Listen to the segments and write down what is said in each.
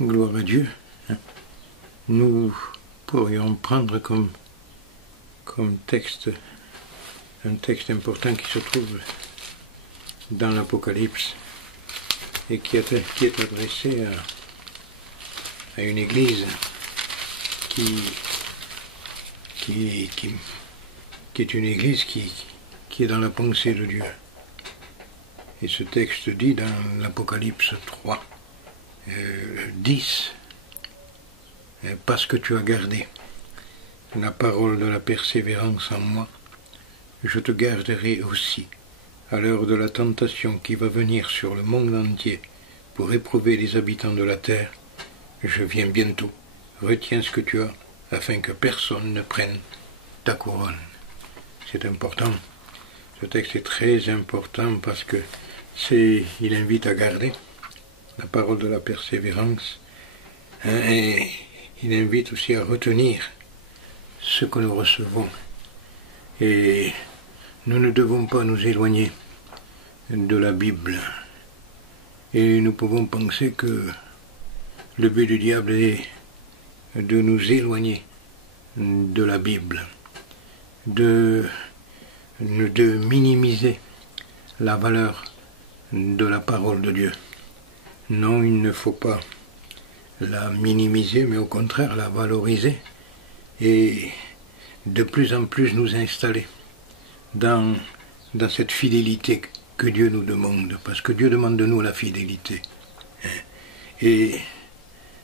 gloire à Dieu, nous pourrions prendre comme texte un texte important qui se trouve dans l'Apocalypse et qui est adressé à une église qui est une église qui est dans la pensée de Dieu. Et ce texte dit dans l'Apocalypse 3, 10, parce que tu as gardé la parole de la persévérance en moi, je te garderai aussi à l'heure de la tentation qui va venir sur le monde entier pour éprouver les habitants de la terre. Je viens bientôt. Retiens ce que tu as, afin que personne ne prenne ta couronne. C'est important. Ce texte est très important parce que il invite à garder la parole de la persévérance, et il invite aussi à retenir ce que nous recevons. Et nous ne devons pas nous éloigner de la Bible. Et nous pouvons penser que le but du diable est de nous éloigner de la Bible, de minimiser la valeur de la parole de Dieu. Non, il ne faut pas la minimiser, mais au contraire la valoriser et de plus en plus nous installer dans cette fidélité que Dieu nous demande, parce que Dieu demande de nous la fidélité. Et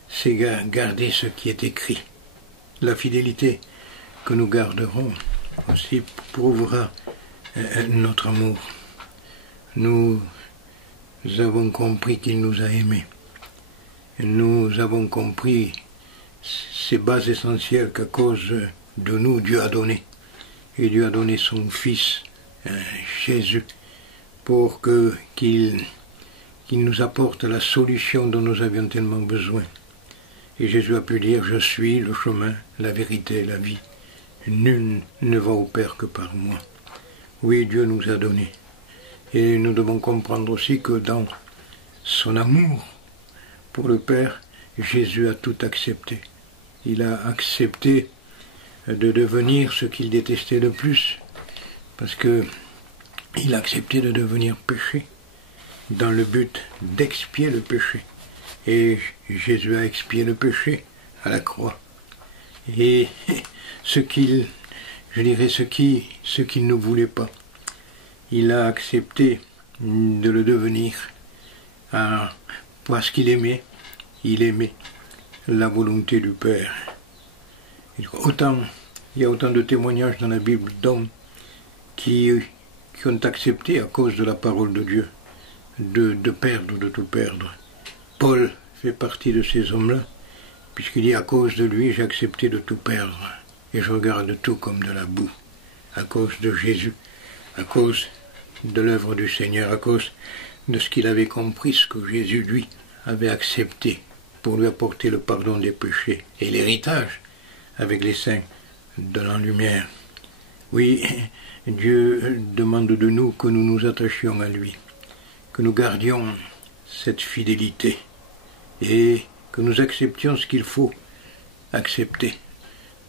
c'est garder ce qui est écrit. La fidélité que nous garderons aussi prouvera notre amour. Nous avons compris qu'il nous a aimés. Nous avons compris ces bases essentielles qu'à cause de nous, Dieu a donné. Et Dieu a donné son Fils, Jésus, pour qu'il nous apporte la solution dont nous avions tellement besoin. Et Jésus a pu dire, je suis le chemin, la vérité et la vie. Nul ne va au Père que par moi. Oui, Dieu nous a donné. Et nous devons comprendre aussi que dans son amour pour le Père, Jésus a tout accepté. Il a accepté de devenir ce qu'il détestait le plus, parce qu'il a accepté de devenir péché, dans le but d'expier le péché. Et Jésus a expié le péché à la croix. Et ce qu'il ne voulait pas, il a accepté de le devenir parce qu'il aimait, il aimait la volonté du Père. Il y a autant de témoignages dans la Bible d'hommes qui ont accepté à cause de la parole de Dieu de perdre, de tout perdre. Paul fait partie de ces hommes-là, puisqu'il dit à cause de lui j'ai accepté de tout perdre et je regarde tout comme de la boue, à cause de Jésus, à cause de l'œuvre du Seigneur, à cause de ce qu'il avait compris, ce que Jésus lui avait accepté pour lui apporter le pardon des péchés et l'héritage avec les saints de la lumière. Oui, Dieu demande de nous que nous nous attachions à lui, que nous gardions cette fidélité et que nous acceptions ce qu'il faut accepter.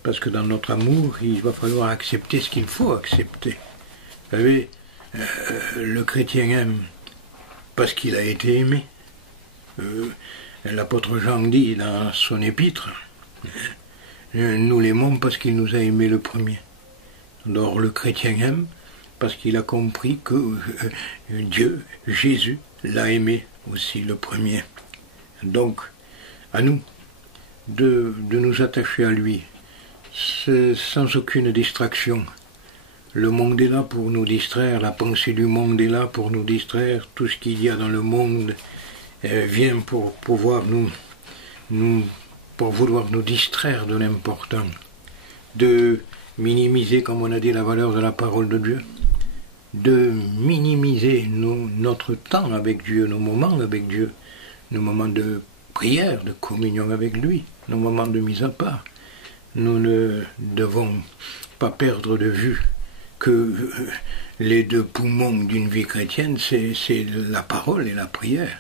Parce que dans notre amour, il va falloir accepter ce qu'il faut accepter. Vous savez, le chrétien aime parce qu'il a été aimé. L'apôtre Jean dit dans son épître, nous l'aimons parce qu'il nous a aimés le premier. Alors le chrétien aime parce qu'il a compris que Dieu, Jésus, l'a aimé aussi le premier. Donc, à nous de nous attacher à lui, sans aucune distraction. Le monde est là pour nous distraire, la pensée du monde est là pour nous distraire, tout ce qu'il y a dans le monde vient pour pouvoir pour vouloir nous distraire de l'important, de minimiser, comme on a dit, la valeur de la parole de Dieu, de minimiser notre temps avec Dieu, nos moments avec Dieu, nos moments de prière, de communion avec lui, nos moments de mise à part. Nous ne devons pas perdre de vue que les deux poumons d'une vie chrétienne, c'est la parole et la prière.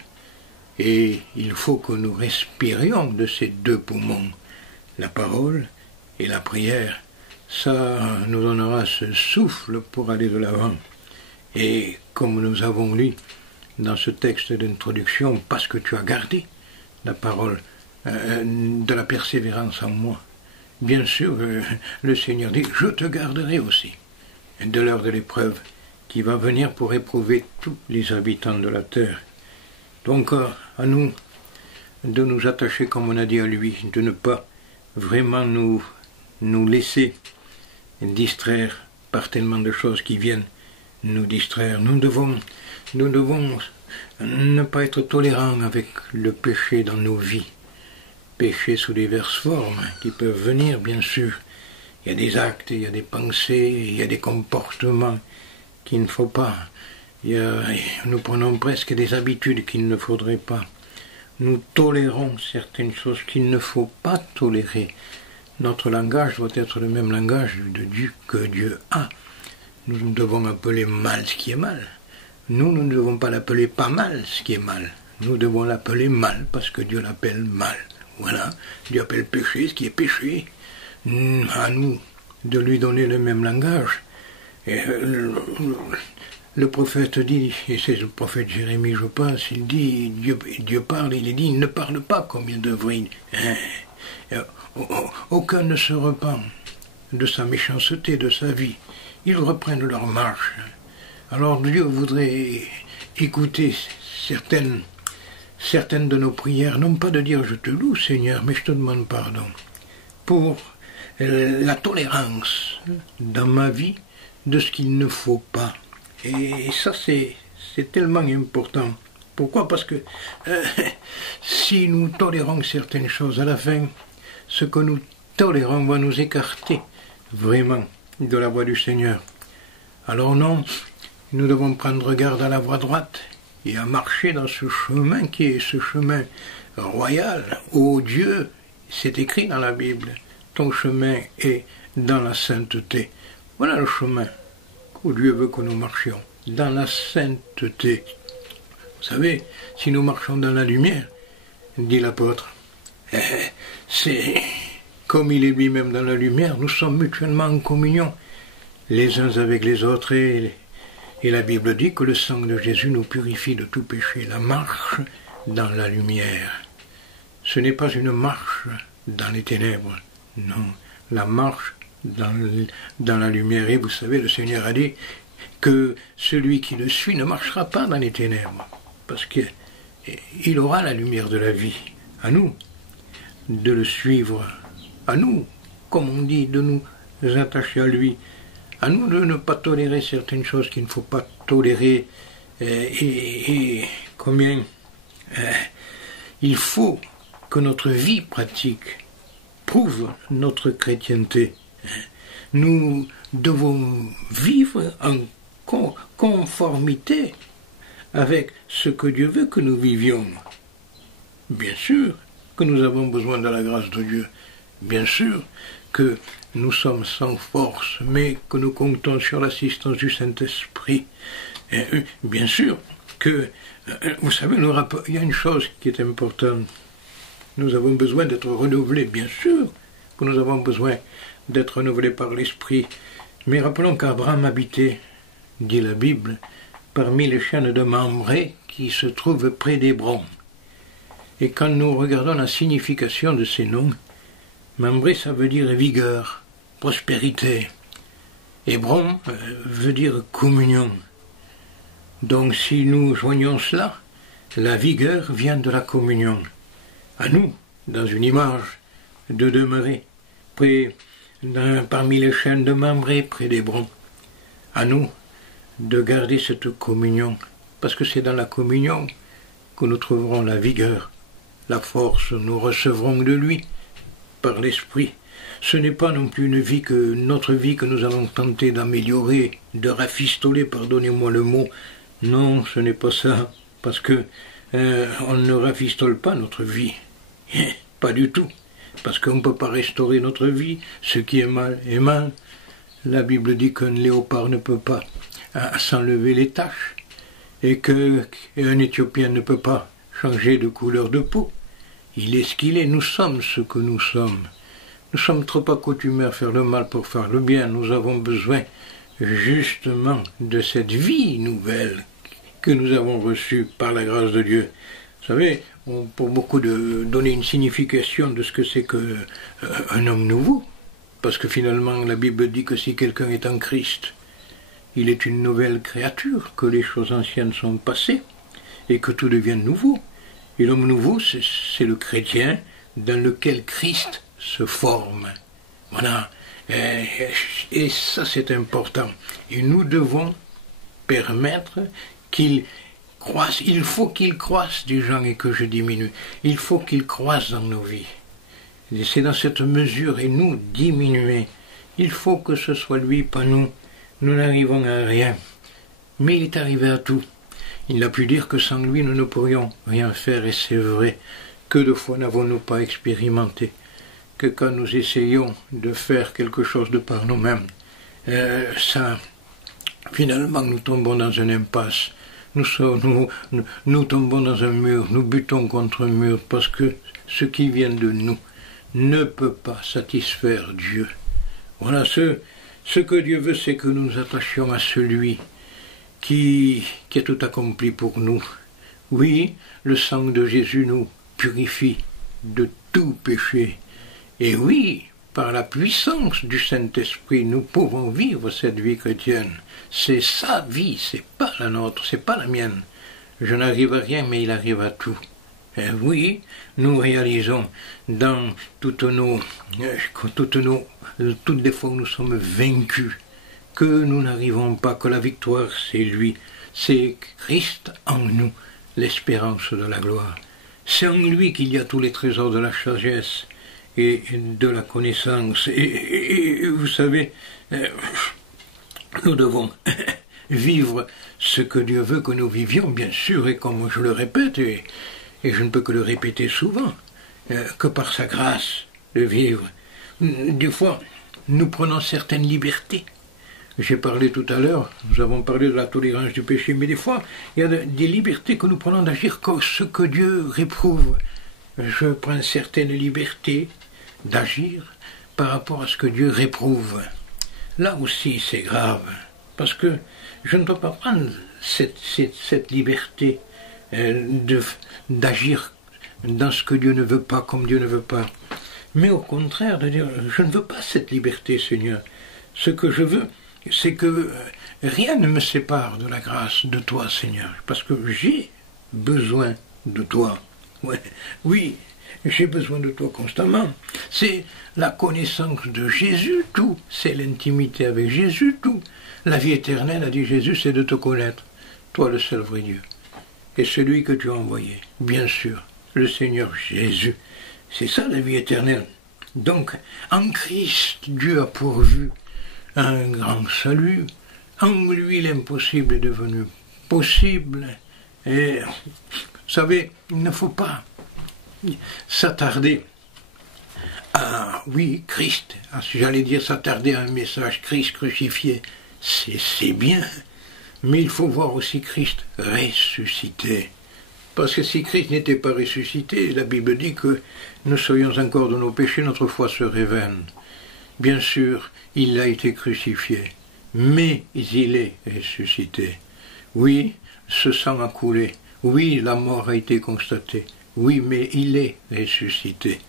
Et il faut que nous respirions de ces deux poumons, la parole et la prière. Ça nous donnera ce souffle pour aller de l'avant. Et comme nous avons lu dans ce texte d'introduction, parce que tu as gardé la parole de la persévérance en moi, bien sûr, le Seigneur dit, je te garderai aussi de l'heure de l'épreuve qui va venir pour éprouver tous les habitants de la terre. Donc, à nous de nous attacher, comme on a dit à lui, de ne pas vraiment nous laisser distraire par tellement de choses qui viennent nous distraire. Nous devons ne pas être tolérants avec le péché dans nos vies. Péché sous diverses formes qui peuvent venir, bien sûr. Il y a des actes, il y a des pensées, il y a des comportements qu'il ne faut pas. Nous prenons presque des habitudes qu'il ne faudrait pas. Nous tolérons certaines choses qu'il ne faut pas tolérer. Notre langage doit être le même langage de Dieu que Dieu a. Nous devons appeler mal ce qui est mal. Nous ne devons pas l'appeler pas mal ce qui est mal. Nous devons l'appeler mal parce que Dieu l'appelle mal. Voilà, Dieu appelle péché ce qui est péché. À nous de lui donner le même langage. Et le prophète dit, et c'est le prophète Jérémie, je pense, il dit, Dieu parle, il dit, il ne parle pas comme il devrait. Aucun ne se repent de sa méchanceté, de sa vie. Ils reprennent leur marche. Alors Dieu voudrait écouter certaines de nos prières, non pas de dire je te loue Seigneur, mais je te demande pardon pour la tolérance dans ma vie de ce qu'il ne faut pas. Et ça c'est tellement important. Pourquoi? Parce que si nous tolérons certaines choses, à la fin, ce que nous tolérons va nous écarter vraiment de la voie du Seigneur. Alors non, nous devons prendre garde à la voie droite et à marcher dans ce chemin qui est ce chemin royal. Ô Dieu, c'est écrit dans la Bible, ton chemin est dans la sainteté. Voilà le chemin où Dieu veut que nous marchions, dans la sainteté. Vous savez, si nous marchons dans la lumière, dit l'apôtre, c'est comme il est lui-même dans la lumière, nous sommes mutuellement en communion, les uns avec les autres, et la Bible dit que le sang de Jésus nous purifie de tout péché. La marche dans la lumière, ce n'est pas une marche dans les ténèbres, non, la marche dans la lumière. Et vous savez, le Seigneur a dit que celui qui le suit ne marchera pas dans les ténèbres, parce qu'il aura la lumière de la vie. À nous de le suivre, à nous, comme on dit, de nous attacher à lui, à nous de ne pas tolérer certaines choses qu'il ne faut pas tolérer, et combien il faut que notre vie pratique prouve notre chrétienté. Nous devons vivre en conformité avec ce que Dieu veut que nous vivions. Bien sûr que nous avons besoin de la grâce de Dieu. Bien sûr que nous sommes sans force, mais que nous comptons sur l'assistance du Saint-Esprit. Bien sûr que, vous savez, il y a une chose qui est importante. Nous avons besoin d'être renouvelés, bien sûr que nous avons besoin d'être renouvelés par l'Esprit. Mais rappelons qu'Abraham habitait, dit la Bible, parmi les chênes de Mamré qui se trouvent près d'Hébron. Et quand nous regardons la signification de ces noms, Mamré, ça veut dire vigueur, prospérité. Hébron veut dire communion. Donc si nous joignons cela, la vigueur vient de la communion. À nous, dans une image, de demeurer parmi les chênes de Mamré, près d'Hébron. À nous de garder cette communion, parce que c'est dans la communion que nous trouverons la vigueur, la force, nous recevrons de lui, par l'Esprit. Ce n'est pas non plus notre vie que nous allons tenter d'améliorer, de rafistoler, pardonnez-moi le mot. Non, ce n'est pas ça, parce que on ne rafistole pas notre vie, pas du tout, parce qu'on ne peut pas restaurer notre vie. Ce qui est mal est mal. La Bible dit qu'un léopard ne peut pas s'enlever les taches, et qu'un Éthiopien ne peut pas changer de couleur de peau. Il est ce qu'il est, nous sommes ce que nous sommes. Nous sommes trop accoutumés à faire le mal pour faire le bien. Nous avons besoin justement de cette vie nouvelle que nous avons reçue par la grâce de Dieu. Vous savez, pour beaucoup de donner une signification de ce que c'est qu'un homme nouveau, parce que finalement la Bible dit que si quelqu'un est en Christ, il est une nouvelle créature, que les choses anciennes sont passées et que tout devient nouveau. Et l'homme nouveau, c'est le chrétien dans lequel Christ se forme. Voilà. Et ça, c'est important. Et nous devons permettre qu'il croisse. Il faut qu'il croisse des gens et que je diminue. Il faut qu'il croisse dans nos vies. Et c'est dans cette mesure, et nous diminuer. Il faut que ce soit lui, pas nous. Nous n'arrivons à rien. Mais il est arrivé à tout. Il n'a pu dire que sans lui, nous ne pourrions rien faire, et c'est vrai. Que de fois n'avons-nous pas expérimenté que quand nous essayons de faire quelque chose de par nous-mêmes, finalement nous tombons dans une impasse, nous tombons dans un mur, nous butons contre un mur, parce que ce qui vient de nous ne peut pas satisfaire Dieu. Voilà, ce que Dieu veut, c'est que nous nous attachions à celui qui a tout accompli pour nous. Oui, le sang de Jésus nous purifie de tout péché. Et oui, par la puissance du Saint-Esprit, nous pouvons vivre cette vie chrétienne. C'est sa vie, c'est pas la nôtre, c'est pas la mienne. Je n'arrive à rien, mais il arrive à tout. Et oui, nous réalisons dans toutes les fois où nous sommes vaincus, que nous n'arrivons pas, que la victoire c'est lui, c'est Christ en nous, l'espérance de la gloire. C'est en lui qu'il y a tous les trésors de la sagesse et de la connaissance. Et vous savez, nous devons vivre ce que Dieu veut que nous vivions, bien sûr, et comme je le répète, et je ne peux que le répéter souvent, que par sa grâce de vivre. Des fois, nous prenons certaines libertés. J'ai parlé tout à l'heure, nous avons parlé de la tolérance du péché, mais des fois, il y a des libertés que nous prenons d'agir comme ce que Dieu réprouve. Je prends certaines libertés d'agir par rapport à ce que Dieu réprouve. Là aussi, c'est grave, parce que je ne peux pas prendre cette liberté d'agir dans ce que Dieu ne veut pas, comme Dieu ne veut pas. Mais au contraire, de dire, je ne veux pas cette liberté, Seigneur. Ce que je veux, c'est que rien ne me sépare de la grâce de toi, Seigneur, parce que j'ai besoin de toi. Ouais. Oui, j'ai besoin de toi constamment. C'est la connaissance de Jésus, tout. C'est l'intimité avec Jésus, tout. La vie éternelle, a dit Jésus, c'est de te connaître, toi le seul vrai Dieu. Et celui que tu as envoyé, bien sûr, le Seigneur Jésus. C'est ça la vie éternelle. Donc, en Christ, Dieu a pourvu un grand salut. En lui, l'impossible est devenu possible. Et, vous savez, il ne faut pas s'attarder à, oui, Christ, j'allais dire s'attarder à un message, Christ crucifié, c'est bien, mais il faut voir aussi Christ ressuscité. Parce que si Christ n'était pas ressuscité, la Bible dit que nous serions encore dans nos péchés, notre foi serait vaine. Bien sûr, il a été crucifié, mais il est ressuscité. Oui, ce sang a coulé. Oui, la mort a été constatée. Oui, mais il est ressuscité.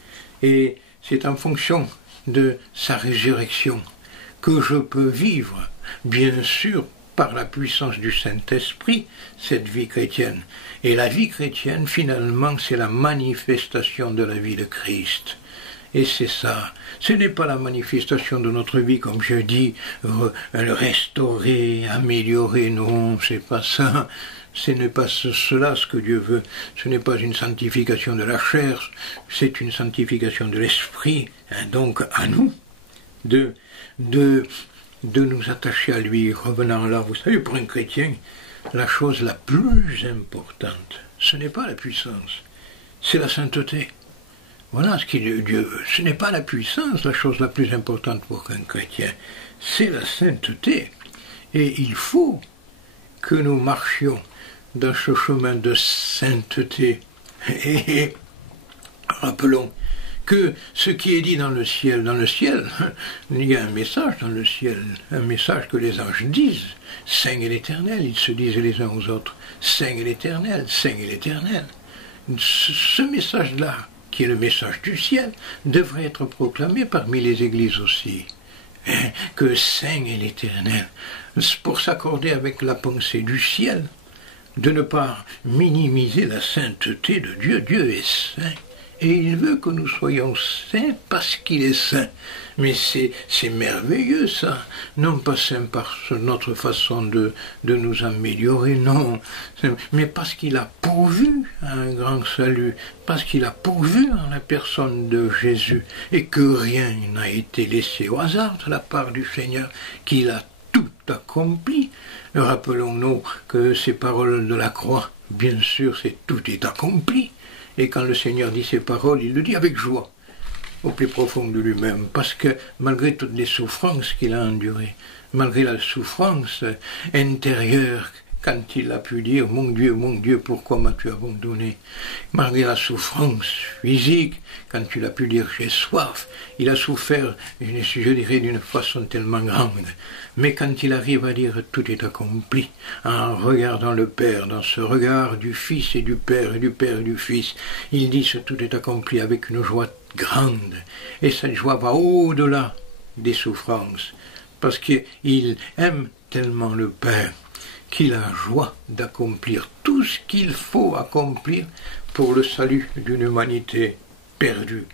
Et c'est en fonction de sa résurrection que je peux vivre, bien sûr, par la puissance du Saint-Esprit, cette vie chrétienne. Et la vie chrétienne, finalement, c'est la manifestation de la vie de Christ. Et c'est ça. Ce n'est pas la manifestation de notre vie, comme je dis, restaurer, améliorer. Non, c'est pas ça. Ce n'est pas cela ce que Dieu veut. Ce n'est pas une sanctification de la chair, c'est une sanctification de l'esprit. Donc, à nous de nous attacher à lui. Revenant là, vous savez, pour un chrétien, la chose la plus importante, ce n'est pas la puissance, c'est la sainteté. Voilà ce qu'il Dieu veut. Ce n'est pas la puissance, la chose la plus importante pour un chrétien, c'est la sainteté. Et il faut que nous marchions dans ce chemin de sainteté Et rappelons que ce qui est dit dans le ciel, il y a un message dans le ciel, un message que les anges disent. Saint est l'Éternel, ils se disent les uns aux autres. Saint est l'Éternel, Saint est l'Éternel. Ce message-là, qui est le message du ciel, devrait être proclamé parmi les églises aussi. Que Saint est l'Éternel, pour s'accorder avec la pensée du ciel, de ne pas minimiser la sainteté de Dieu. Dieu est saint. Et il veut que nous soyons saints parce qu'il est saint. Mais c'est merveilleux ça. Non pas saint par notre façon de nous améliorer, non. Mais parce qu'il a pourvu à un grand salut. Parce qu'il a pourvu en la personne de Jésus. Et que rien n'a été laissé au hasard de la part du Seigneur. Qu'il a tout accompli. Rappelons-nous que ces paroles de la croix, bien sûr, tout est accompli. Et quand le Seigneur dit ces paroles, il le dit avec joie, au plus profond de lui-même, parce que malgré toutes les souffrances qu'il a endurées, malgré la souffrance intérieure, quand il a pu dire « Mon Dieu, pourquoi m'as-tu abandonné ?» Malgré la souffrance physique, quand il a pu dire « J'ai soif », il a souffert, je dirais, d'une façon tellement grande. Mais quand il arrive à dire « Tout est accompli », en regardant le Père, dans ce regard du Fils et du Père, et du Père et du Fils, il dit « Tout est accompli » avec une joie grande. Et cette joie va au-delà des souffrances, parce qu'il aime tellement le Père, qu'il a joie d'accomplir tout ce qu'il faut accomplir pour le salut d'une humanité perdue,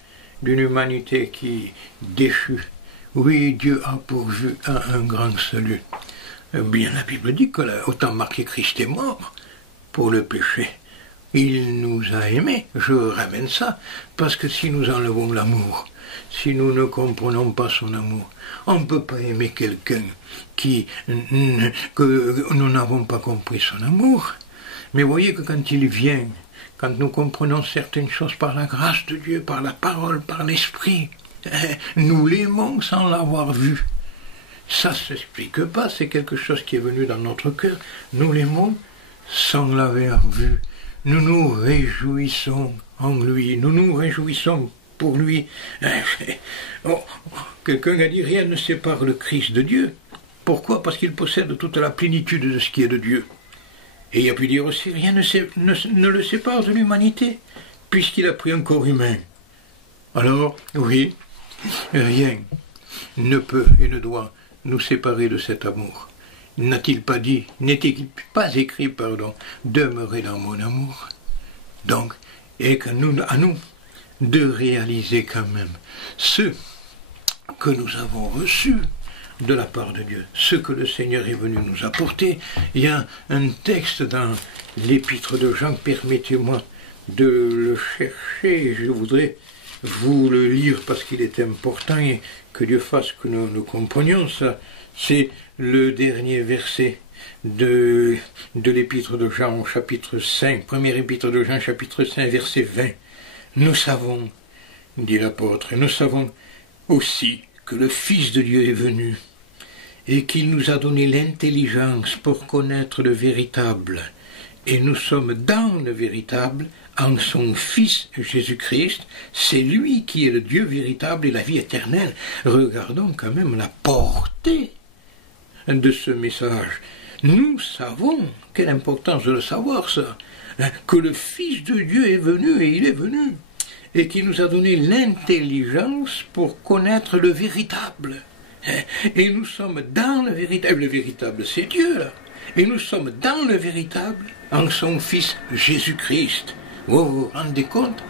d'une humanité qui déchue. Oui, Dieu a pourvu à un grand salut. Bien, la Bible dit que autant marqué Christ est mort pour le péché. Il nous a aimés, je ramène ça, parce que si nous enlevons l'amour, si nous ne comprenons pas son amour, on ne peut pas aimer quelqu'un que nous n'avons pas compris son amour. Mais voyez que quand il vient, quand nous comprenons certaines choses par la grâce de Dieu, par la parole, par l'esprit, nous l'aimons sans l'avoir vu. Ça ne s'explique pas, c'est quelque chose qui est venu dans notre cœur. Nous l'aimons sans l'avoir vu. Nous nous réjouissons en lui, nous nous réjouissons pour lui. Quelqu'un a dit, rien ne sépare le Christ de Dieu. Pourquoi? Parce qu'il possède toute la plénitude de ce qui est de Dieu. Et il a pu dire aussi, rien ne le sépare de l'humanité, puisqu'il a pris un corps humain. Alors, oui, rien ne peut et ne doit nous séparer de cet amour. N'a-t-il pas dit, n'était-il pas écrit, demeurez dans mon amour. Donc, et à nous de réaliser quand même ce que nous avons reçu de la part de Dieu, ce que le Seigneur est venu nous apporter. Il y a un texte dans l'épître de Jean, permettez-moi de le chercher, je voudrais vous le lire parce qu'il est important et que Dieu fasse que nous comprenions ça. C'est le dernier verset de l'épître de Jean, chapitre 5, première épître de Jean, chapitre 5, verset 20. Nous savons, dit l'apôtre, nous savons aussi que le Fils de Dieu est venu et qu'il nous a donné l'intelligence pour connaître le véritable. Et nous sommes dans le véritable, en son Fils Jésus-Christ. C'est lui qui est le Dieu véritable et la vie éternelle. Regardons quand même la portée de ce message. Nous savons, quelle importance de le savoir ça, que le Fils de Dieu est venu, et il est venu, et qui nous a donné l'intelligence pour connaître le véritable. Et nous sommes dans le véritable c'est Dieu là, et nous sommes dans le véritable en son Fils Jésus-Christ. Vous vous rendez compte?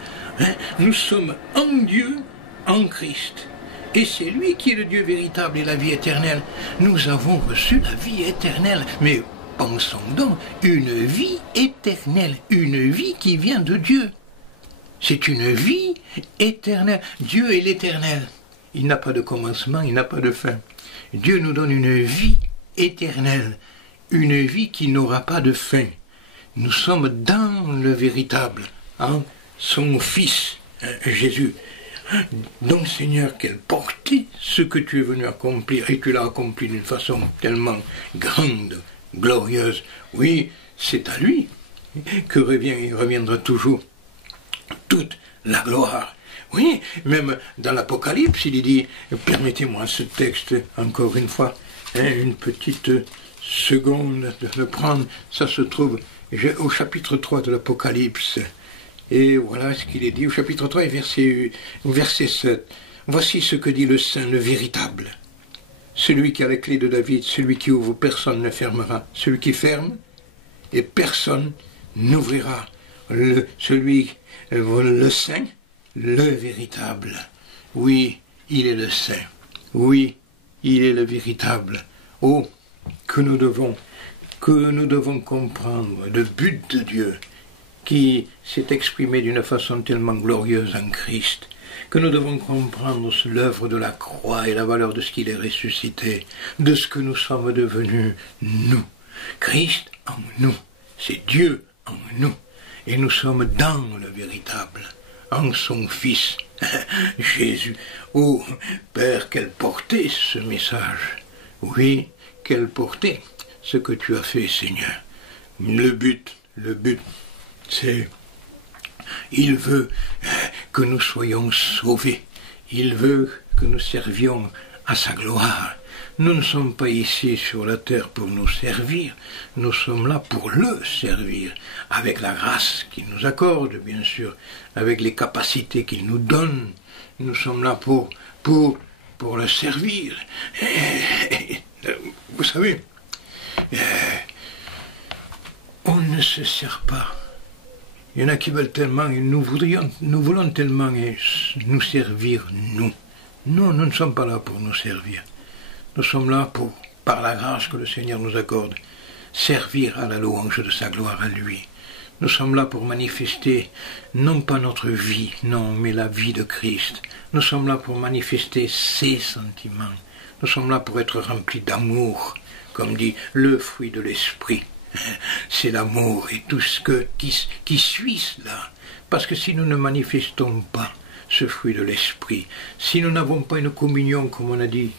Nous sommes en Dieu, en Christ. Et c'est lui qui est le Dieu véritable et la vie éternelle. Nous avons reçu la vie éternelle. Mais pensons donc, une vie éternelle, une vie qui vient de Dieu. C'est une vie éternelle. Dieu est l'éternel. Il n'a pas de commencement, il n'a pas de fin. Dieu nous donne une vie éternelle, une vie qui n'aura pas de fin. Nous sommes dans le véritable, en son Fils, Jésus. Donc Seigneur, quelle portée ce que tu es venu accomplir, et tu l'as accompli d'une façon tellement grande, glorieuse. Oui, c'est à lui que il reviendra toujours toute la gloire. Oui, même dans l'Apocalypse, il dit, permettez-moi ce texte, encore une fois, une petite seconde de le prendre, ça se trouve au chapitre 3 de l'Apocalypse. Et voilà ce qu'il est dit au chapitre 3 et verset 7. Voici ce que dit le Saint, le véritable. Celui qui a la clé de David, celui qui ouvre, personne ne fermera. Celui qui ferme, et personne n'ouvrira. Le Saint, le véritable. Oui, il est le Saint. Oui, il est le véritable. Oh, que nous devons comprendre le but de Dieu qui s'est exprimé d'une façon tellement glorieuse en Christ, que nous devons comprendre l'œuvre de la croix et la valeur de ce qu'il est ressuscité, de ce que nous sommes devenus, nous. Christ en nous, c'est Dieu en nous, et nous sommes dans le véritable, en son Fils, Jésus. Oh, Père, quelle portée ce message! Oui, quelle portée ce que tu as fait, Seigneur. Le but, c'est, il veut que nous soyons sauvés. Il veut que nous servions à sa gloire. Nous ne sommes pas ici sur la terre pour nous servir. Nous sommes là pour le servir, avec la grâce qu'il nous accorde, bien sûr, avec les capacités qu'il nous donne. Nous sommes là pour le servir. Vous savez, on ne se sert pas. Il y en a qui veulent tellement, et nous voulons tellement nous servir, nous. Non, nous ne sommes pas là pour nous servir. Nous sommes là pour, par la grâce que le Seigneur nous accorde, servir à la louange de sa gloire à lui. Nous sommes là pour manifester, non pas notre vie, non, mais la vie de Christ. Nous sommes là pour manifester ses sentiments. Nous sommes là pour être remplis d'amour, comme dit le fruit de l'esprit. C'est l'amour et tout ce qui suit cela. Parce que si nous ne manifestons pas ce fruit de l'esprit, si nous n'avons pas une communion, comme on a dit,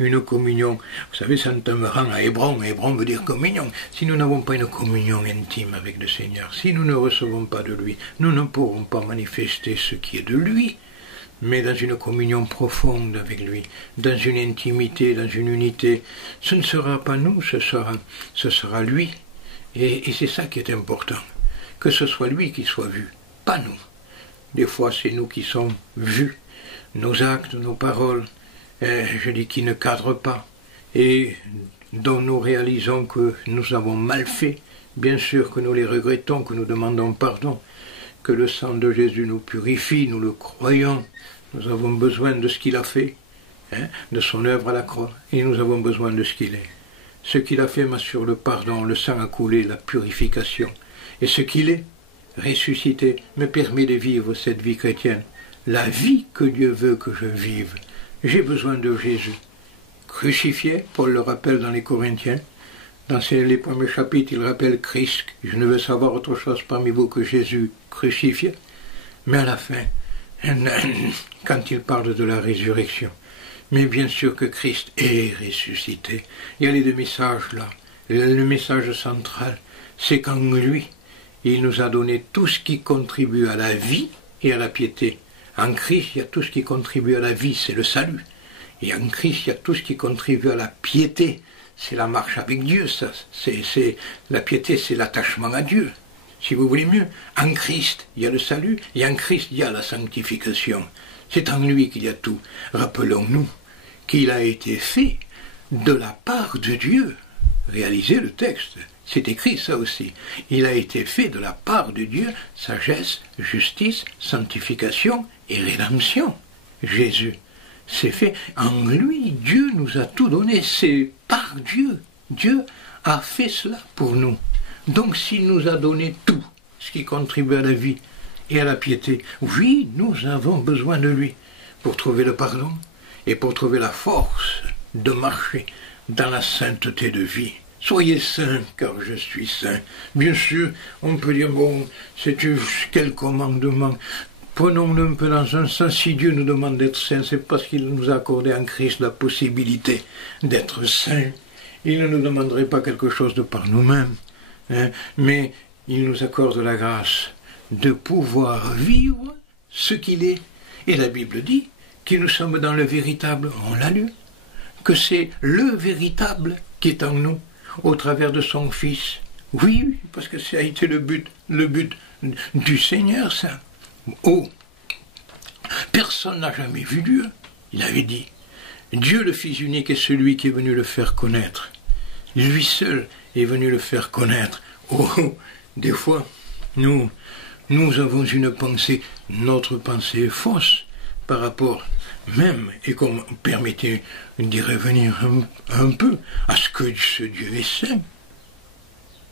une communion, vous savez, Saint-Améran à Hébron, Hébron veut dire communion, si nous n'avons pas une communion intime avec le Seigneur, si nous ne recevons pas de lui, nous ne pourrons pas manifester ce qui est de lui, mais dans une communion profonde avec lui, dans une intimité, dans une unité. Ce ne sera pas nous, ce sera lui. Et c'est ça qui est important, que ce soit lui qui soit vu, pas nous. Des fois, c'est nous qui sommes vus, nos actes, nos paroles, je dis qui ne cadrent pas, et dont nous réalisons que nous avons mal fait. Bien sûr que nous les regrettons, que nous demandons pardon, que le sang de Jésus nous purifie, nous le croyons. Nous avons besoin de ce qu'il a fait, de son œuvre à la croix, et nous avons besoin de ce qu'il est. Ce qu'il a fait m'assure le pardon, le sang a coulé, la purification. Et ce qu'il est, ressuscité, me permet de vivre cette vie chrétienne. La vie que Dieu veut que je vive. J'ai besoin de Jésus. Crucifié, Paul le rappelle dans les Corinthiens. Dans les premiers chapitres, il rappelle Christ. Je ne veux savoir autre chose parmi vous que Jésus crucifié. Mais à la fin, quand il parle de la résurrection, mais bien sûr que Christ est ressuscité. Il y a les deux messages là. Le message central, c'est qu'en lui, il nous a donné tout ce qui contribue à la vie et à la piété. En Christ, il y a tout ce qui contribue à la vie, c'est le salut. Et en Christ, il y a tout ce qui contribue à la piété, c'est la marche avec Dieu. Ça, la piété, c'est l'attachement à Dieu. Si vous voulez mieux, en Christ, il y a le salut, et en Christ, il y a la sanctification. C'est en lui qu'il y a tout. Rappelons-nous qu'il a été fait de la part de Dieu. Réalisez le texte, c'est écrit ça aussi. Il a été fait de la part de Dieu, sagesse, justice, sanctification et rédemption. Jésus, c'est fait en lui. Dieu nous a tout donné, c'est par Dieu. Dieu a fait cela pour nous. Donc s'il nous a donné tout ce qui contribue à la vie et à la piété, oui, nous avons besoin de lui pour trouver le pardon et pour trouver la force de marcher dans la sainteté de vie. Soyez saints, car je suis saint. Bien sûr, on peut dire, bon, c'est quel commandement. Prenons-le un peu dans un sens. Si Dieu nous demande d'être saints, c'est parce qu'il nous a accordé en Christ la possibilité d'être saints. Il ne nous demanderait pas quelque chose de par nous-mêmes, mais il nous accorde la grâce de pouvoir vivre ce qu'il est. Et la Bible dit que nous sommes dans le véritable, on l'a lu, que c'est le véritable qui est en nous, au travers de son Fils. Oui, parce que ça a été le but du Seigneur, ça. Oh, personne n'a jamais vu Dieu. Il avait dit, Dieu le Fils unique est celui qui est venu le faire connaître. Lui seul est venu le faire connaître. Oh, des fois, nous avons une pensée, notre pensée est fausse par rapport même, et comme permettez d'y revenir un peu, à ce que ce Dieu est saint.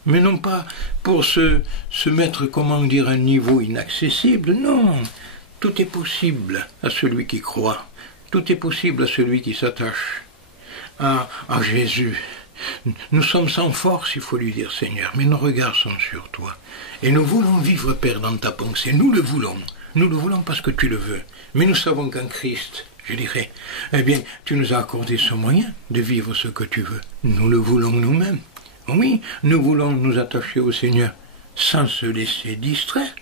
Mais non pas pour se mettre, comment dire, à un niveau inaccessible, non. Tout est possible à celui qui croit. Tout est possible à celui qui s'attache à Jésus. Nous sommes sans force, il faut lui dire, Seigneur, mais nos regards sont sur toi. Et nous voulons vivre, Père, dans ta pensée. Nous le voulons. Nous le voulons parce que tu le veux. Mais nous savons qu'en Christ, je dirais, eh bien, tu nous as accordé ce moyen de vivre ce que tu veux. Nous le voulons nous-mêmes. Oui, nous voulons nous attacher au Seigneur sans se laisser distraire.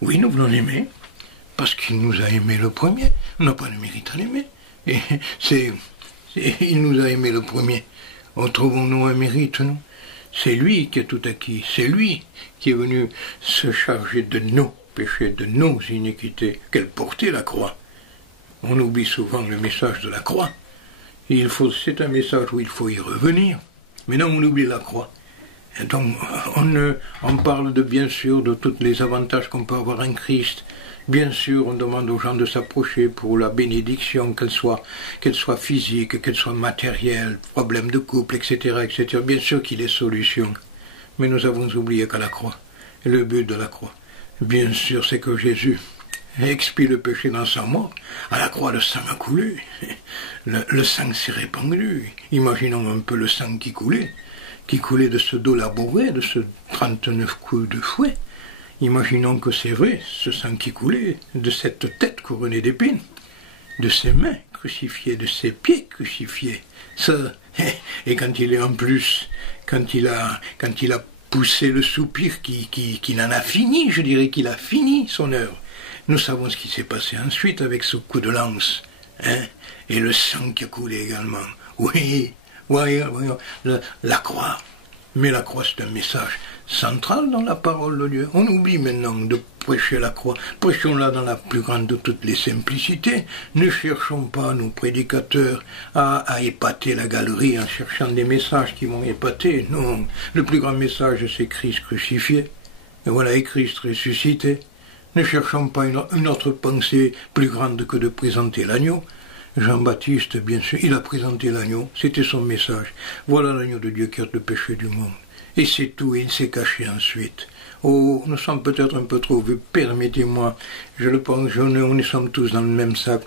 Oui, nous voulons l'aimer parce qu'il nous a aimé le premier. On n'a pas le mérite à l'aimer. Et il nous a aimé le premier. Trouvons-nous un mérite, nous? C'est lui qui a tout acquis. C'est lui qui est venu se charger de nos péchés, de nos iniquités. Quelle portée la croix! On oublie souvent le message de la croix. C'est un message où il faut y revenir. Mais non, on oublie la croix. Et donc, on parle bien sûr de tous les avantages qu'on peut avoir en Christ. Bien sûr, on demande aux gens de s'approcher pour la bénédiction, qu'elle soit physique, qu'elle soit matérielle, problème de couple, etc., etc. Bien sûr qu'il y a des solutions. Mais nous avons oublié qu'à la croix, le but de la croix, bien sûr, c'est que Jésus expie le péché dans sa mort. À la croix, le sang a coulé. Le sang s'est répandu. Imaginons un peu le sang qui coulait de ce dos labouré, de ce 39 coups de fouet. Imaginons que c'est vrai, ce sang qui coulait, de cette tête couronnée d'épines, de ses mains crucifiées, de ses pieds crucifiés. Ça, et quand il est en plus, quand il a poussé le soupir qui n'en a fini, je dirais qu'il a fini son œuvre. Nous savons ce qui s'est passé ensuite avec ce coup de lance, et le sang qui a coulé également. Oui, voyons, la croix. Mais la croix, c'est un message central dans la parole de Dieu. On oublie maintenant de prêcher la croix. Prêchons-la dans la plus grande de toutes les simplicités. Ne cherchons pas, nous prédicateurs, à épater la galerie en cherchant des messages qui vont épater. Non, le plus grand message, c'est Christ crucifié. Et voilà, et Christ ressuscité. Ne cherchons pas une autre pensée plus grande que de présenter l'agneau. Jean-Baptiste, bien sûr, il a présenté l'agneau, c'était son message. Voilà l'agneau de Dieu qui ôte le péché du monde. Et c'est tout, et il s'est caché ensuite. Oh, nous sommes peut-être un peu trop vus, permettez-moi, je le pense, nous sommes tous dans le même sac.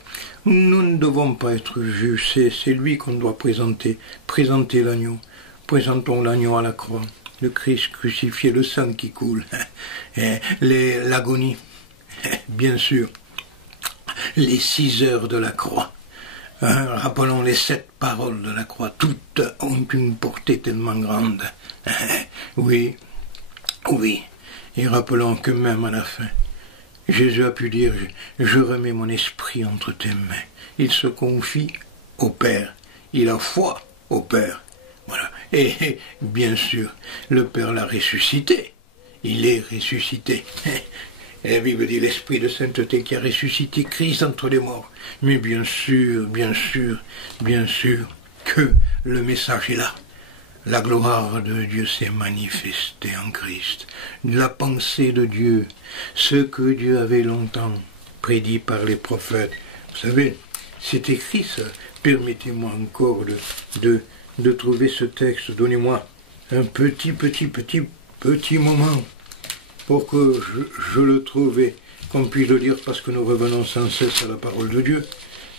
Nous ne devons pas être vus, c'est lui qu'on doit présenter l'agneau. Présentons l'agneau à la croix, le Christ crucifié, le sang qui coule, l'agonie, bien sûr, les 6 heures de la croix. Rappelons les 7 paroles de la croix, toutes ont une portée tellement grande. Oui, et rappelons que même à la fin, Jésus a pu dire, je remets mon esprit entre tes mains. Il se confie au Père, il a foi au Père. Voilà. Et bien sûr, le Père l'a ressuscité, il est ressuscité. Et la Bible dit l'Esprit de sainteté qui a ressuscité Christ entre les morts. Mais bien sûr que le message est là. La gloire de Dieu s'est manifestée en Christ. La pensée de Dieu, ce que Dieu avait longtemps prédit par les prophètes. Vous savez, c'est écrit ça. Permettez-moi encore de trouver ce texte. Donnez-moi un petit moment pour que je le trouve et qu'on puisse le lire, parce que nous revenons sans cesse à la parole de Dieu.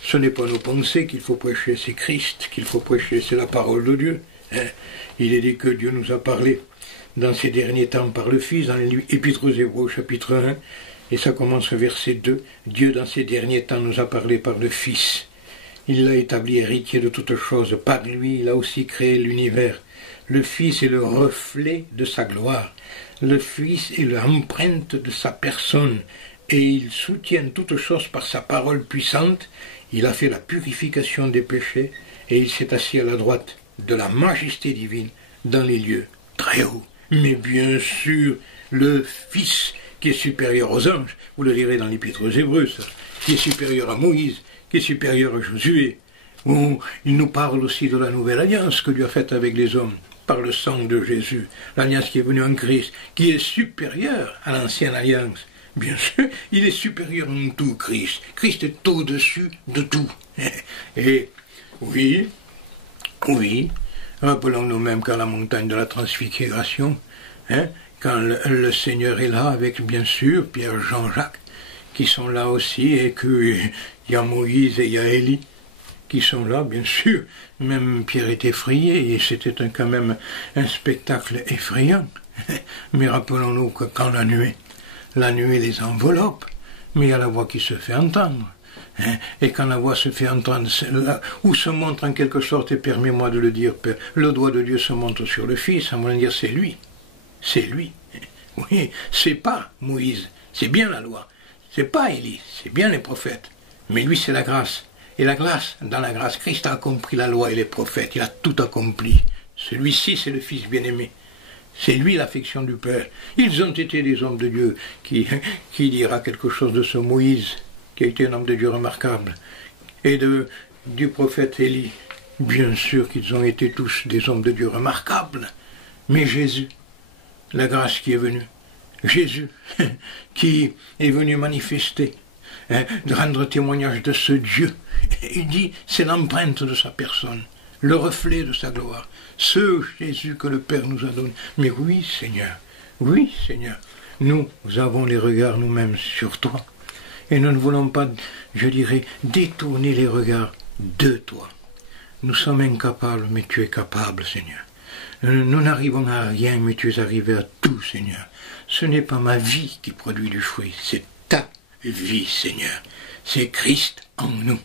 Ce n'est pas nos pensées qu'il faut prêcher, c'est Christ qu'il faut prêcher, c'est la parole de Dieu. Il est dit que Dieu nous a parlé dans ces derniers temps par le Fils, dans l'Épître aux Hébreux chapitre 1, et ça commence au verset 2. Dieu dans ces derniers temps nous a parlé par le Fils. Il l'a établi héritier de toutes choses. Par lui, il a aussi créé l'univers. Le Fils est le reflet de sa gloire, Le Fils est l'empreinte de sa personne, et il soutient toutes choses par sa parole puissante. Il a fait la purification des péchés, et il s'est assis à la droite de la majesté divine dans les lieux très hauts. Mais bien sûr, le Fils qui est supérieur aux anges, vous le lirez dans l'Épître aux Hébreux, ça, qui est supérieur à Moïse, qui est supérieur à Josué. Où il nous parle aussi de la nouvelle alliance que Dieu a faite avec les hommes par le sang de Jésus, l'alliance qui est venue en Christ, qui est supérieure à l'ancienne alliance. Bien sûr, il est supérieur en tout, Christ. Christ est au-dessus de tout. Et oui, rappelons-nous même qu'à la montagne de la transfiguration, quand le Seigneur est là avec, bien sûr, Pierre, Jean, Jacques, qui sont là aussi, et qu'il y a Moïse et il y a Élie, qui sont là, bien sûr. Même Pierre est effrayé, et c'était quand même un spectacle effrayant. Mais rappelons-nous que quand la nuée les enveloppe, mais il y a la voix qui se fait entendre. Et quand la voix se fait entendre, là où se montre en quelque sorte, et permets-moi de le dire, Père, le doigt de Dieu se montre sur le Fils, à mon dire, c'est lui. C'est lui. Oui, c'est pas Moïse, c'est bien la loi. C'est pas Élie, c'est bien les prophètes. Mais lui, c'est la grâce. Et la grâce, dans la grâce, Christ a accompli la loi et les prophètes. Il a tout accompli. Celui-ci, c'est le Fils bien-aimé. C'est lui l'affection du Père. Ils ont été des hommes de Dieu. Qui dira quelque chose de ce Moïse, qui a été un homme de Dieu remarquable, et du prophète Élie? Bien sûr qu'ils ont été tous des hommes de Dieu remarquables. Mais Jésus, la grâce qui est venue, Jésus, qui est venu manifester, de rendre témoignage de ce Dieu. Il dit, c'est l'empreinte de sa personne, le reflet de sa gloire, ce Jésus que le Père nous a donné. Mais oui, Seigneur, nous avons les regards nous-mêmes sur toi, et nous ne voulons pas, je dirais, détourner les regards de toi. Nous sommes incapables, mais tu es capable, Seigneur. Nous n'arrivons à rien, mais tu es arrivé à tout, Seigneur. Ce n'est pas ma vie qui produit du fruit, c'est ta vie, Seigneur. C'est Christ en nous.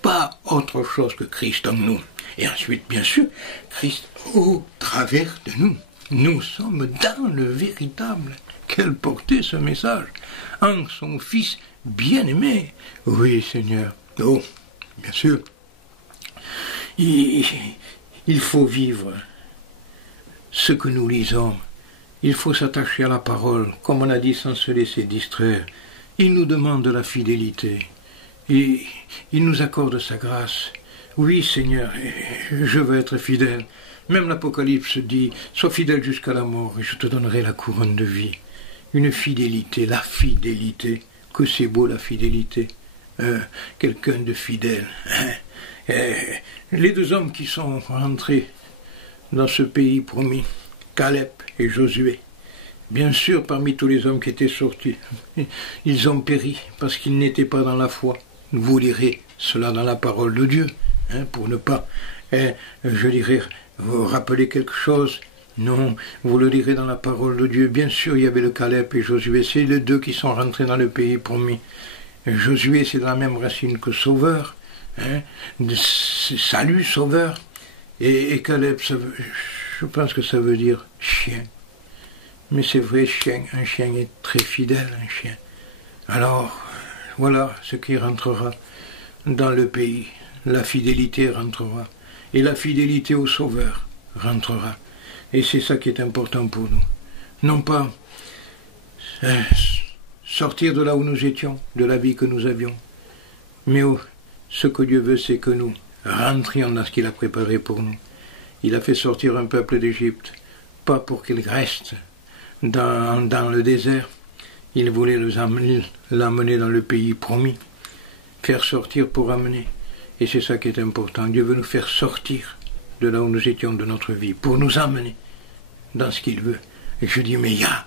Pas autre chose que Christ en nous. Et ensuite, bien sûr, Christ au travers de nous. Nous sommes dans le véritable. Quelle portée ce message en son Fils bien-aimé. Oui, Seigneur. Oh, bien sûr. Il faut vivre ce que nous lisons. Il faut s'attacher à la parole, comme on a dit, sans se laisser distraire. Il nous demande de la fidélité. Et il nous accorde sa grâce. Oui, Seigneur, je veux être fidèle. Même l'Apocalypse dit, sois fidèle jusqu'à la mort et je te donnerai la couronne de vie. Une fidélité, la fidélité. Que c'est beau la fidélité. Quelqu'un de fidèle. Les deux hommes qui sont rentrés dans ce pays promis, Caleb et Josué, bien sûr, parmi tous les hommes qui étaient sortis, ils ont péri parce qu'ils n'étaient pas dans la foi. Vous lirez cela dans la parole de Dieu, pour ne pas, je dirais, vous rappeler quelque chose. Non, vous le lirez dans la parole de Dieu. Bien sûr, il y avait le Caleb et Josué, c'est les deux qui sont rentrés dans le pays promis. Josué, c'est de la même racine que sauveur, salut, sauveur. Et Caleb, je pense que ça veut dire chien. Mais c'est vrai, chien, un chien est très fidèle, un chien. Alors, voilà ce qui rentrera dans le pays. La fidélité rentrera. Et la fidélité au Sauveur rentrera. Et c'est ça qui est important pour nous. Non pas sortir de là où nous étions, de la vie que nous avions, mais ce que Dieu veut, c'est que nous rentrions dans ce qu'il a préparé pour nous. Il a fait sortir un peuple d'Égypte, pas pour qu'il reste dans le désert. Il voulait l'amener dans le pays promis, faire sortir pour amener. Et c'est ça qui est important. Dieu veut nous faire sortir de là où nous étions de notre vie, pour nous amener dans ce qu'il veut. Et je dis, mais il y a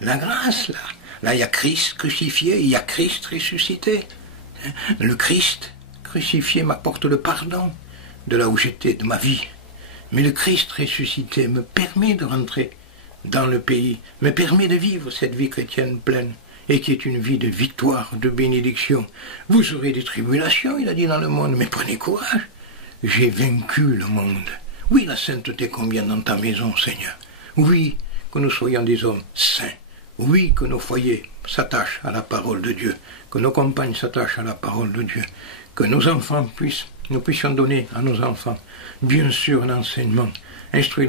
la grâce là. Là, il y a Christ crucifié, il y a Christ ressuscité. Le Christ crucifié m'apporte le pardon de là où j'étais, de ma vie. Mais le Christ ressuscité me permet de rentrer dans le pays, me permet de vivre cette vie chrétienne pleine, et qui est une vie de victoire, de bénédiction. Vous aurez des tribulations, il a dit, dans le monde, mais prenez courage. J'ai vaincu le monde. Oui, la sainteté combien dans ta maison, Seigneur. Oui, que nous soyons des hommes saints. Oui, que nos foyers s'attachent à la parole de Dieu, que nos compagnes s'attachent à la parole de Dieu, que nos enfants nous puissions donner à nos enfants, bien sûr, un enseignement. Instruis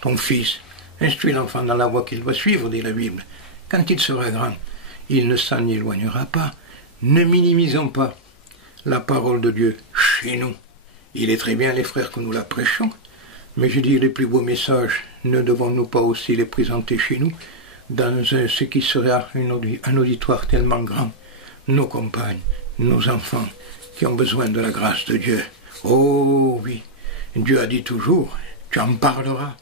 ton fils, instruis l'enfant dans la voie qu'il doit suivre, dit la Bible. Quand il sera grand, il ne s'en éloignera pas. Ne minimisons pas la parole de Dieu chez nous. Il est très bien, les frères, que nous la prêchons, mais je dis, les plus beaux messages, ne devons-nous pas aussi les présenter chez nous, dans ce qui sera un auditoire tellement grand, nos compagnes, nos enfants, qui ont besoin de la grâce de Dieu. Oh oui, Dieu a dit toujours, tu en parleras,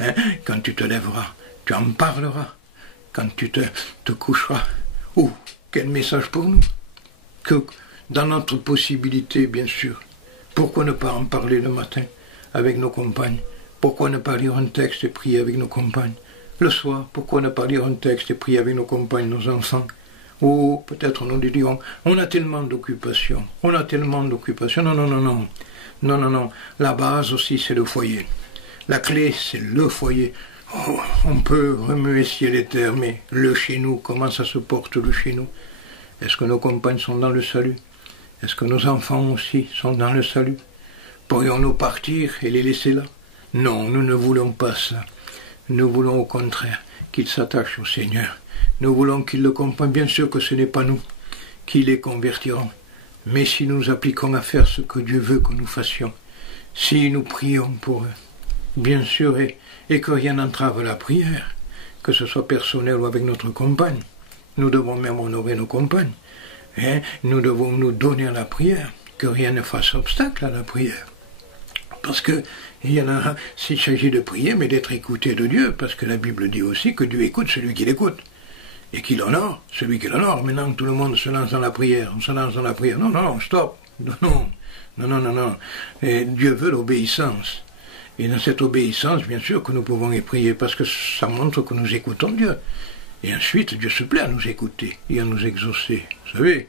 hein, quand tu te lèveras, tu en parleras, quand tu te coucheras. Oh, quel message pour nous, que dans notre possibilité, bien sûr, pourquoi ne pas en parler le matin avec nos compagnes? Pourquoi ne pas lire un texte et prier avec nos compagnes? Le soir, pourquoi ne pas lire un texte et prier avec nos compagnes, nos enfants? Ou peut-être nous dirons, on a tellement d'occupations, on a tellement d'occupations. Non, non, non, non. Non, non, non. La base aussi, c'est le foyer. La clé, c'est le foyer. Oh, on peut remuer ciel et terre, mais le chez nous, comment ça se porte le chez nous? Est-ce que nos compagnes sont dans le salut? Est-ce que nos enfants aussi sont dans le salut? Pourrions-nous partir et les laisser là? Non, nous ne voulons pas ça. Nous voulons au contraire qu'ils s'attachent au Seigneur. Nous voulons qu'ils le comprennent. Bien sûr que ce n'est pas nous qui les convertirons. Mais si nous appliquons à faire ce que Dieu veut que nous fassions, si nous prions pour eux, bien sûr, et que rien n'entrave la prière, que ce soit personnel ou avec notre compagne, nous devons même honorer nos compagnes. Hein? Nous devons nous donner à la prière, que rien ne fasse obstacle à la prière. Parce que il y en a, s'il s'agit de prier, mais d'être écouté de Dieu, parce que la Bible dit aussi que Dieu écoute celui qui l'écoute, et qu'il honore celui qui l'honore. Maintenant, tout le monde se lance dans la prière, on se lance dans la prière. Non, non, stop, non, non, non, non, non, non. Et Dieu veut l'obéissance. Et dans cette obéissance, bien sûr que nous pouvons y prier, parce que ça montre que nous écoutons Dieu. Et ensuite, Dieu se plaît à nous écouter et à nous exaucer. Vous savez,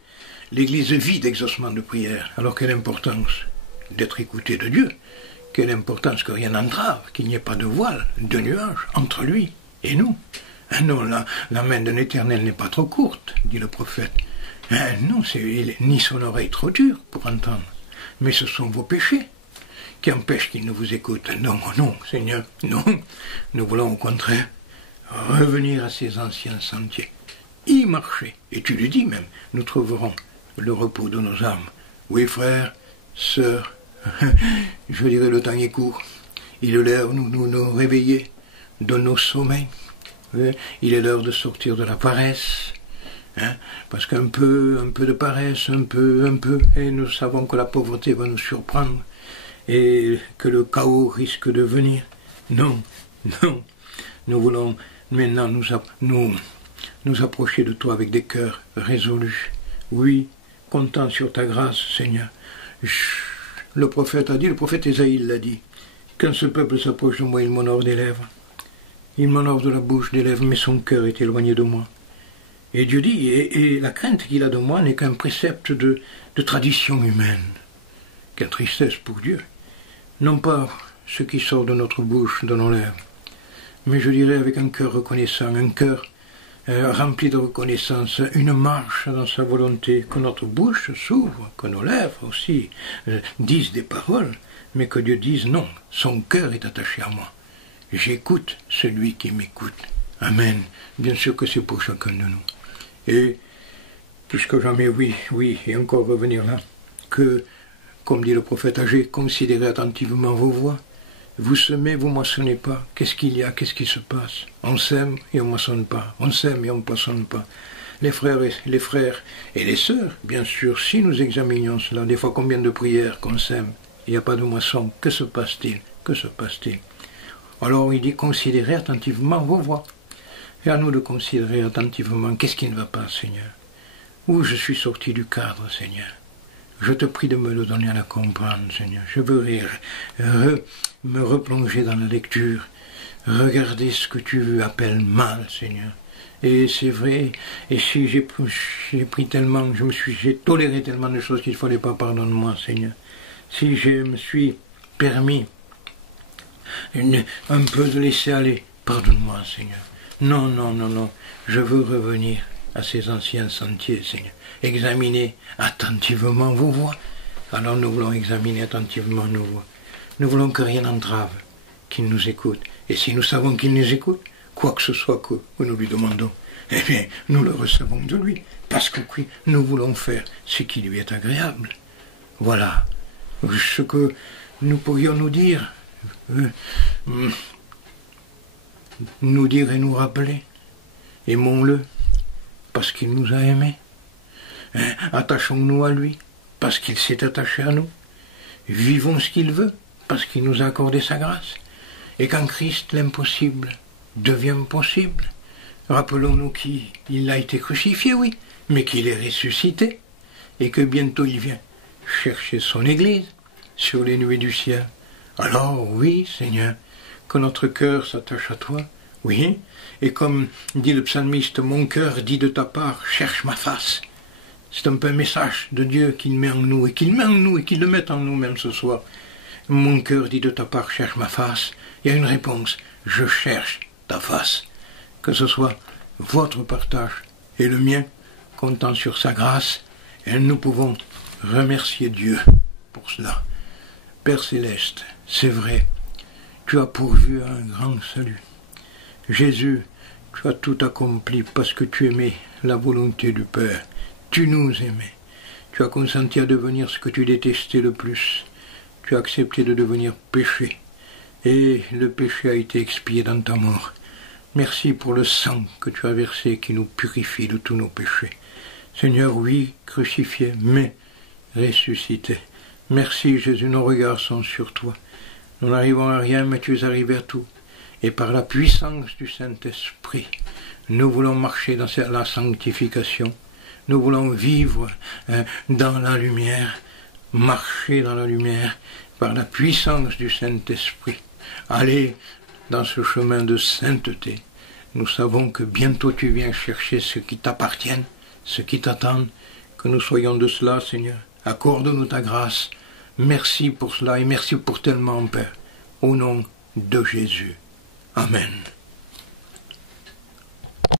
l'Église vit d'exaucement de prière. Alors quelle importance d'être écouté de Dieu. Quelle importance que rien n'entrave, qu'il n'y ait pas de voile, de nuage entre lui et nous. Ah non, la main de l'Éternel n'est pas trop courte, dit le prophète. Ah non, ni son oreille trop dure pour entendre. Mais ce sont vos péchés qui empêchent qu'il ne vous écoute. Non, non, Seigneur, non. Nous voulons au contraire revenir à ces anciens sentiers, y marcher. Et tu lui dis même, nous trouverons le repos de nos âmes. Oui, frères, sœurs, je dirais le temps est court. Il est l'heure de nous réveiller de nos sommeils. Il est l'heure de sortir de la paresse. Hein, parce qu'un peu de paresse, un peu, et nous savons que la pauvreté va nous surprendre et que le chaos risque de venir. Non, non. Nous voulons maintenant nous approcher de toi avec des cœurs résolus. Oui, comptant sur ta grâce, Seigneur. Le prophète a dit, le prophète Ésaïe l'a dit, quand ce peuple s'approche de moi, il m'honore des lèvres. Il m'honore de la bouche, des lèvres, mais son cœur est éloigné de moi. Et Dieu dit, et la crainte qu'il a de moi n'est qu'un précepte de tradition humaine. Quelle tristesse pour Dieu. Non pas ce qui sort de notre bouche, de nos lèvres, mais je dirais avec un cœur reconnaissant, un cœur rempli de reconnaissance, une marche dans sa volonté, que notre bouche s'ouvre, que nos lèvres aussi disent des paroles, mais que Dieu dise non, son cœur est attaché à moi. J'écoute celui qui m'écoute. Amen. Bien sûr que c'est pour chacun de nous. Et, plus que jamais, oui, et encore revenir là, que, comme dit le prophète âgé, considérez attentivement vos voies. Vous semez, vous moissonnez pas. Qu'est-ce qu'il y a? Qu'est-ce qui se passe? On sème et on moissonne pas. On sème et on ne poissonne pas. Les frères et les sœurs, bien sûr, si nous examinions cela, des fois combien de prières qu'on sème, il n'y a pas de moisson. Que se passe-t-il? Que se passe-t-il? Alors il dit, considérez attentivement vos voies. Et à nous de considérer attentivement qu'est-ce qui ne va pas, Seigneur. Où je suis sorti du cadre, Seigneur. Je te prie de me le donner à la comprendre, Seigneur. Je veux me replonger dans la lecture, regarder ce que tu appelles mal, Seigneur. Et c'est vrai, et si j'ai pris tellement, j'ai toléré tellement de choses qu'il ne fallait pas, pardonne-moi, Seigneur. Si je me suis permis un peu de laisser aller, Pardonne-moi, Seigneur. Non, non, non, non. Je veux revenir à ces anciens sentiers, Seigneur. Examiner attentivement vos voies. Alors nous voulons examiner attentivement nos voies. Nous voulons que rien n'entrave qu'il nous écoute. Et si nous savons qu'il nous écoute, quoi que ce soit que nous lui demandons, eh bien, nous le recevons de lui. Parce que oui, nous voulons faire ce qui lui est agréable. Voilà ce que nous pourrions nous dire et nous rappeler. Aimons-le parce qu'il nous a aimés. Attachons-nous à lui parce qu'il s'est attaché à nous. Vivons ce qu'il veut parce qu'il nous a accordé sa grâce. Et quand Christ, l'impossible, devient possible, rappelons-nous qu'il a été crucifié, oui, mais qu'il est ressuscité et que bientôt il vient chercher son Église sur les nuées du ciel. Alors oui, Seigneur, que notre cœur s'attache à toi, oui, et comme dit le psalmiste, mon cœur dit de ta part, cherche ma face. C'est un peu un message de Dieu qu'il met en nous, et qu'il met en nous, et qu'il le met en nous même ce soir. Mon cœur dit de ta part, cherche ma face. Il y a une réponse, je cherche ta face. Que ce soit votre partage et le mien, comptant sur sa grâce, et nous pouvons remercier Dieu pour cela. Père Céleste, c'est vrai, tu as pourvu un grand salut. Jésus, tu as tout accompli parce que tu aimais la volonté du Père. Tu nous aimais. Tu as consenti à devenir ce que tu détestais le plus. Tu as accepté de devenir péché. Et le péché a été expié dans ta mort. Merci pour le sang que tu as versé qui nous purifie de tous nos péchés. Seigneur, oui, crucifié, mais ressuscité. Merci Jésus, nos regards sont sur toi. Nous n'arrivons à rien, mais tu es arrivé à tout. Et par la puissance du Saint-Esprit, nous voulons marcher dans la sanctification. Nous voulons vivre dans la lumière, marcher dans la lumière, par la puissance du Saint-Esprit. Aller dans ce chemin de sainteté. Nous savons que bientôt tu viens chercher ce qui t'appartiennent, ce qui t'attendent. Que nous soyons de cela, Seigneur. Accorde-nous ta grâce. Merci pour cela et merci pour tellement, Père. Au nom de Jésus. Amen.